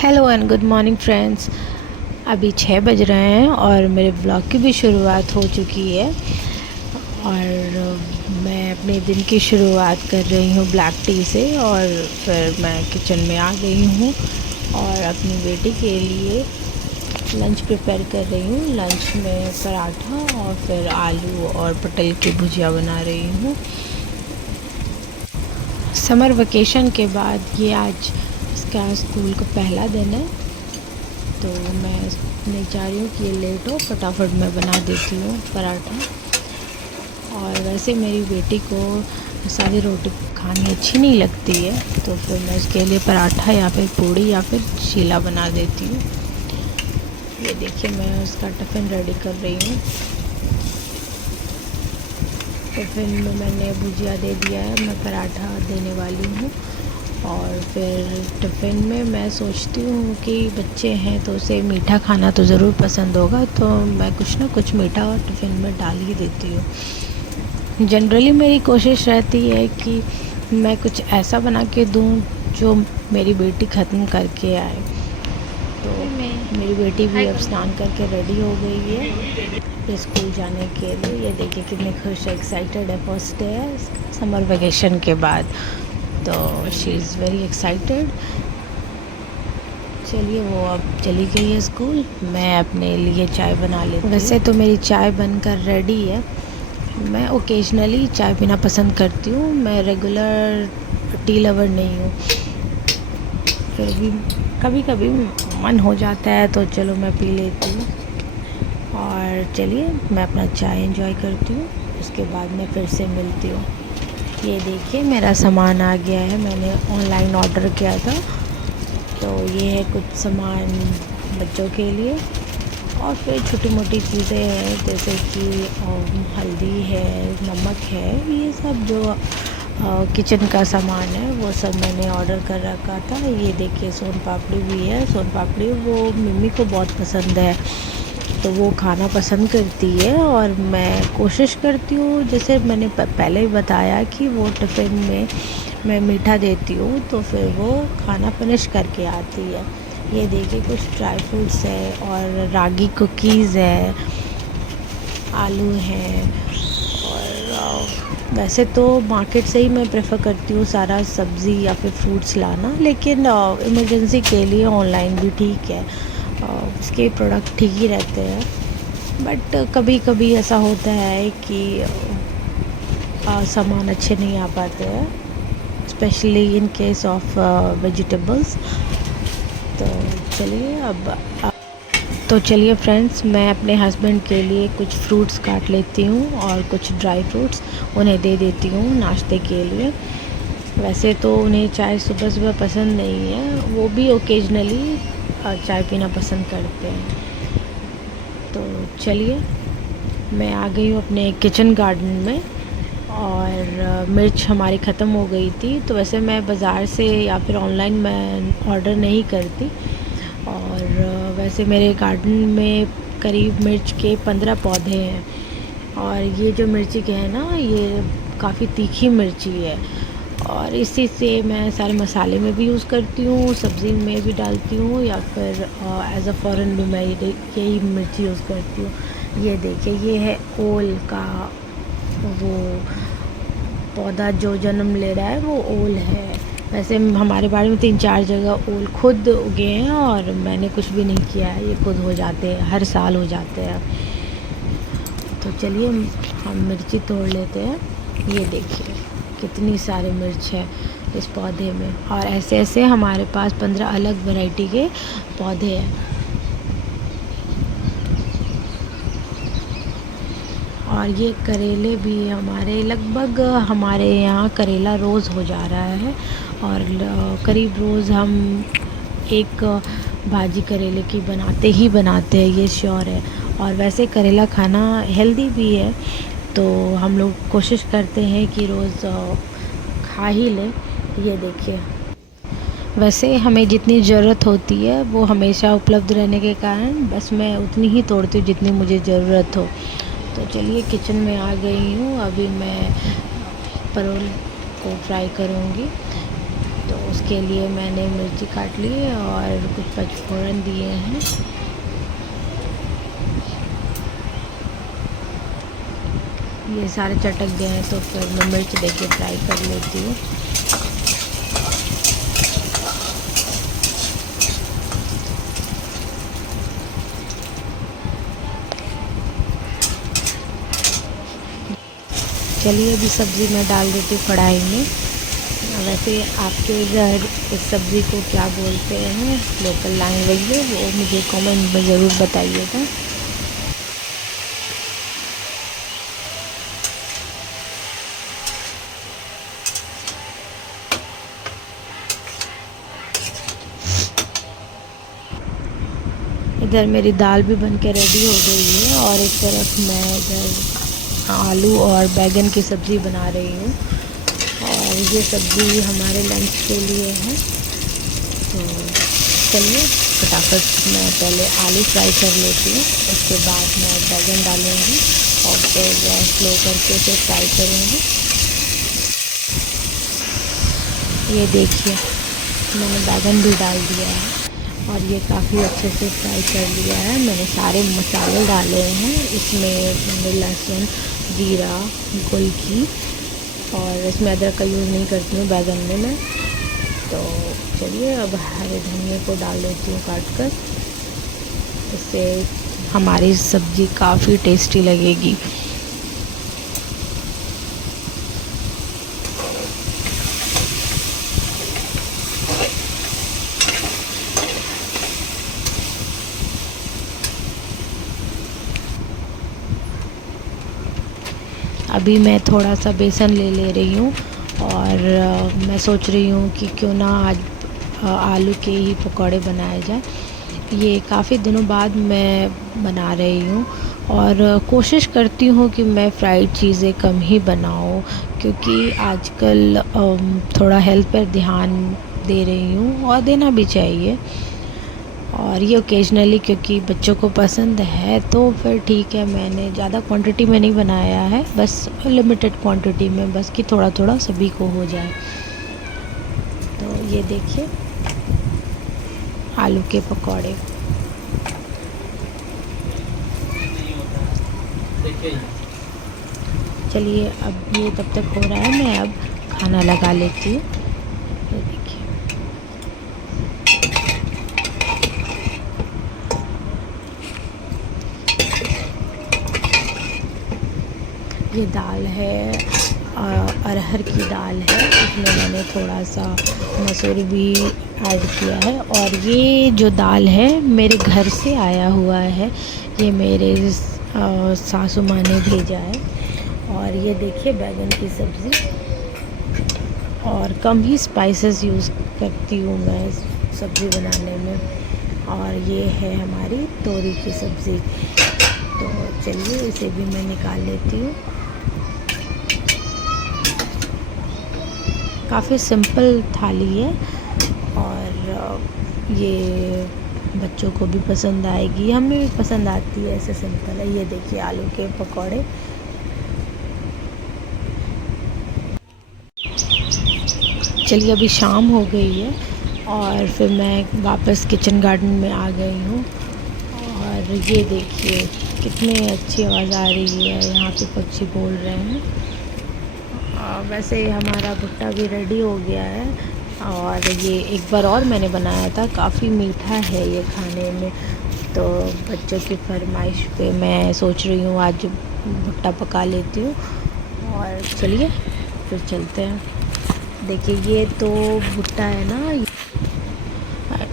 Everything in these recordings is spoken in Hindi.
Hello and good morning friends. अभी 6 बज रहे हैं और मेरे ब्लॉग की भी शुरुआत हो चुकी है और मैं अपने दिन की शुरुआत कर रही हूँ ब्लैक टी से। और फिर मैं किचन में आ गई हूँ और अपनी बेटी के लिए लंच प्रिपेयर कर रही हूँ। लंच में पराठा और फिर आलू और पटल की भुजिया बना रही हूँ। समर वेकेशन के बाद ये आज इसका स्कूल का पहला दिन है, तो मैं चाह रही हूँ कि ये लेट हो, फटाफट मैं बना देती हूँ पराठा। और वैसे मेरी बेटी को सादी रोटी खानी अच्छी नहीं लगती है, तो फिर मैं उसके लिए पराठा या फिर पूड़ी या फिर चीला बना देती हूँ। ये देखिए मैं उसका टिफ़िन रेडी कर रही हूँ। टिफ़िन में मैंने भुजिया दे दिया है, मैं पराठा देने वाली हूँ। और फिर टिफ़िन में मैं सोचती हूँ कि बच्चे हैं तो उसे मीठा खाना तो ज़रूर पसंद होगा, तो मैं कुछ ना कुछ मीठा टिफ़िन में डाल ही देती हूँ। जनरली मेरी कोशिश रहती है कि मैं कुछ ऐसा बना के दूँ जो मेरी बेटी ख़त्म करके आए। तो मेरी बेटी भी अब स्नान करके रेडी हो गई है स्कूल जाने के लिए। ये देखिए कितने खुश है, एक्साइटेड है। फर्स्ट डे है समर वेकेशन के बाद, तो शी इज़ वेरी एक्साइटेड। चलिए वो अब चली गई है स्कूल, मैं अपने लिए चाय बना लेती हूँ। वैसे तो मेरी चाय बनकर रेडी है। मैं ओकेजनली चाय पीना पसंद करती हूँ, मैं रेगुलर टी लवर नहीं हूँ। फिर भी कभी कभी मन हो जाता है तो चलो मैं पी लेती हूँ। और चलिए मैं अपना चाय एंजॉय करती हूँ, उसके बाद मैं फिर से मिलती हूँ। ये देखिए मेरा सामान आ गया है, मैंने ऑनलाइन ऑर्डर किया था। तो ये है कुछ सामान बच्चों के लिए, और फिर छोटी मोटी चीज़ें हैं जैसे कि हल्दी है, नमक है, ये सब जो किचन का सामान है वो सब मैंने ऑर्डर कर रखा था। ये देखिए सोन पापड़ी भी है। सोन पापड़ी वो मम्मी को बहुत पसंद है, तो वो खाना पसंद करती है। और मैं कोशिश करती हूँ, जैसे मैंने पहले ही बताया कि वो टिफ़िन में मैं मीठा देती हूँ तो फिर वो खाना फिनिश करके आती है। ये देखिए कुछ ड्राई फ्रूट्स है और रागी कुकीज़ है, आलू हैं। और वैसे तो मार्केट से ही मैं प्रेफर करती हूँ सारा सब्ज़ी या फिर फ्रूट्स लाना, लेकिन इमरजेंसी के लिए ऑनलाइन भी ठीक है। उसके प्रोडक्ट ठीक ही रहते हैं, बट कभी कभी ऐसा होता है कि सामान अच्छे नहीं आ पाते हैं, specially in case of vegetables. तो चलिए फ्रेंड्स, मैं अपने हस्बैंड के लिए कुछ फ्रूट्स काट लेती हूँ और कुछ ड्राई फ्रूट्स उन्हें दे देती हूँ नाश्ते के लिए। वैसे तो उन्हें चाय सुबह सुबह पसंद नहीं है, वो भी ओकेजनली चाय पीना पसंद करते हैं। तो चलिए मैं आ गई हूँ अपने किचन गार्डन में। और मिर्च हमारी ख़त्म हो गई थी, तो वैसे मैं बाज़ार से या फिर ऑनलाइन मैं ऑर्डर नहीं करती। और वैसे मेरे गार्डन में करीब मिर्च के 15 पौधे हैं। और ये जो मिर्ची के हैं ना, ये काफ़ी तीखी मिर्ची है, और इसी से मैं सारे मसाले में भी यूज़ करती हूँ, सब्ज़ी में भी डालती हूँ, या फिर एज अ फ़ॉरन भी मैं यही मिर्ची यूज़ करती हूँ। ये देखिए ये है ओल का वो पौधा जो जन्म ले रहा है, वो ओल है। वैसे हमारे बारे में 3-4 जगह ओल खुद उगे हैं और मैंने कुछ भी नहीं किया है, ये खुद हो जाते हैं, हर साल हो जाते हैं। तो चलिए हम मिर्ची तोड़ लेते हैं। ये देखिए कितनी सारी मिर्च है इस पौधे में, और ऐसे ऐसे हमारे पास 15 अलग वैरायटी के पौधे हैं। और ये करेले भी हमारे लगभग हमारे यहाँ करेला रोज़ हो जा रहा है, और करीब रोज़ हम एक भाजी करेले की बनाते ही बनाते हैं, ये श्योर है। और वैसे करेला खाना हेल्दी भी है, तो हम लोग कोशिश करते हैं कि रोज़ खा ही लें। ये देखिए वैसे हमें जितनी ज़रूरत होती है वो हमेशा उपलब्ध रहने के कारण बस मैं उतनी ही तोड़ती हूँ जितनी मुझे ज़रूरत हो। तो चलिए किचन में आ गई हूँ, अभी मैं परवल को फ्राई करूँगी। तो उसके लिए मैंने मिर्ची काट ली और कुछ पचफोरन दिए हैं। ये सारे चटक गए हैं तो फिर मैं मिर्च देके फ्राई कर लेती हूँ। चलिए अभी सब्ज़ी मैं डाल देती हूँ कढ़ाई में। वैसे आपके इधर इस सब्ज़ी को क्या बोलते हैं लोकल लैंग्वेज में, वो मुझे कमेंट में ज़रूर बताइएगा। इधर मेरी दाल भी बन के रेडी हो गई है और एक तरफ मैं इधर आलू और बैगन की सब्ज़ी बना रही हूँ। और ये सब्ज़ी हमारे लंच के लिए है। तो चलिए फटाफट मैं पहले आलू फ्राई कर लेती हूँ, उसके बाद मैं बैगन डालूँगी और फिर स्लो करके उसे फ्राई करूँगी। ये देखिए मैंने बैगन भी डाल दिया है और ये काफ़ी अच्छे से फ्राई कर लिया है। मैंने सारे मसाले डाले हैं इसमें, मैंने लहसुन, जीरा, गोलकी और इसमें अदरक का यूज़ नहीं करती हूँ बैगन में मैं। तो चलिए अब हरे धनिया को डाल देती हूँ काट कर, इससे हमारी सब्ज़ी काफ़ी टेस्टी लगेगी। अभी मैं थोड़ा सा बेसन ले रही हूँ और मैं सोच रही हूँ कि क्यों ना आज आलू के ही पकौड़े बनाए जाए। ये काफ़ी दिनों बाद मैं बना रही हूँ और कोशिश करती हूँ कि मैं फ्राइड चीज़ें कम ही बनाऊँ, क्योंकि आजकल थोड़ा हेल्थ पर ध्यान दे रही हूँ और देना भी चाहिए। और ये ओकेजनली क्योंकि बच्चों को पसंद है तो फिर ठीक है, मैंने ज़्यादा क्वांटिटी में नहीं बनाया है, बस लिमिटेड क्वांटिटी में, बस कि थोड़ा थोड़ा सभी को हो जाए। तो ये देखिए आलू के पकौड़े। चलिए अब ये तब तक हो रहा है, मैं अब खाना लगा लेती हूँ। ये देखिए ये दाल है, अरहर की दाल है, इसमें मैंने थोड़ा सा मसूर भी ऐड किया है। और ये जो दाल है मेरे घर से आया हुआ है, ये मेरे सासू माँ ने भेजा है। और ये देखिए बैगन की सब्ज़ी, और कम ही स्पाइसेस यूज़ करती हूँ मैं सब्ज़ी बनाने में। और ये है हमारी तोरी की सब्ज़ी। तो चलिए इसे भी मैं निकाल लेती हूँ। काफ़ी सिंपल थाली है और ये बच्चों को भी पसंद आएगी, हमें भी पसंद आती है, ऐसे सिंपल है। ये देखिए आलू के पकौड़े। चलिए अभी शाम हो गई है और फिर मैं वापस किचन गार्डन में आ गई हूँ। और ये देखिए कितनी अच्छी आवाज़ आ रही है, यहाँ पे पक्षी बोल रहे हैं। वैसे हमारा भुट्टा भी रेडी हो गया है और ये एक बार और मैंने बनाया था, काफ़ी मीठा है ये खाने में। तो बच्चों की फरमाइश पे मैं सोच रही हूँ आज भुट्टा पका लेती हूँ। और चलिए फिर चलते हैं। देखिए ये तो भुट्टा है ना,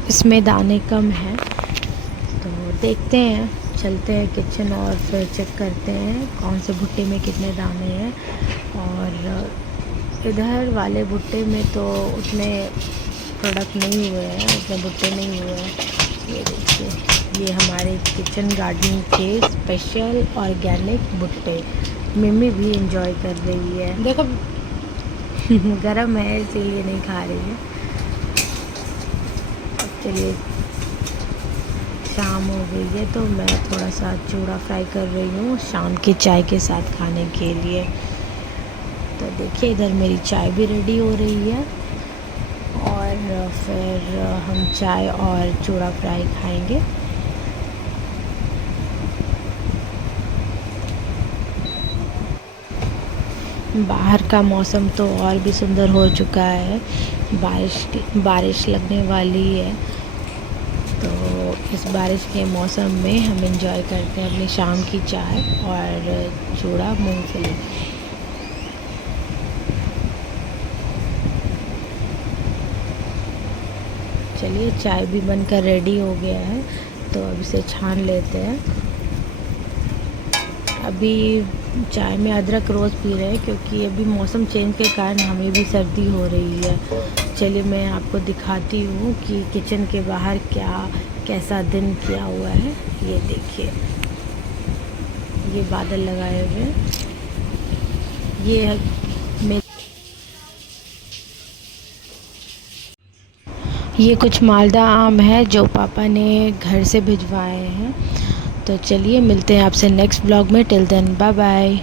इसमें दाने कम हैं, तो देखते हैं, चलते हैं किचन और फिर चेक करते हैं कौन से भुट्टे में कितने दाने हैं। और इधर वाले भुट्टे में तो उतने प्रोडक्ट नहीं हुए हैं, उतने भुट्टे नहीं हुए हैं। ये देखिए ये हमारे किचन गार्डन के स्पेशल ऑर्गेनिक भुट्टे। मम्मी भी एंजॉय कर रही है, देखो गरम है इसीलिए नहीं खा रही है। अब चलिए शाम हो गई है तो मैं थोड़ा सा चूड़ा फ्राई कर रही हूँ शाम के चाय के साथ खाने के लिए। तो देखिए इधर मेरी चाय भी रेडी हो रही है फिर हम चाय और चूड़ा फ्राई खाएंगे। बाहर का मौसम तो और भी सुंदर हो चुका है, बारिश लगने वाली है। तो इस बारिश के मौसम में हम एंजॉय करते हैं अपनी शाम की चाय और चूड़ा मूंगफली। चलिए, चाय भी बनकर रेडी हो गया है, तो अब इसे छान लेते हैं। अभी चाय में अदरक रोज़ पी रहे हैं क्योंकि अभी मौसम चेंज के कारण हमें भी सर्दी हो रही है। चलिए, मैं आपको दिखाती हूँ कि किचन के बाहर कैसा दिन किया हुआ है। ये देखिए, ये बादल लगाए हुए हैं। ये है ये कुछ मालदा आम है जो पापा ने घर से भिजवाए हैं। तो चलिए, मिलते हैं आपसे नेक्स्ट ब्लॉग में। Till then, bye bye.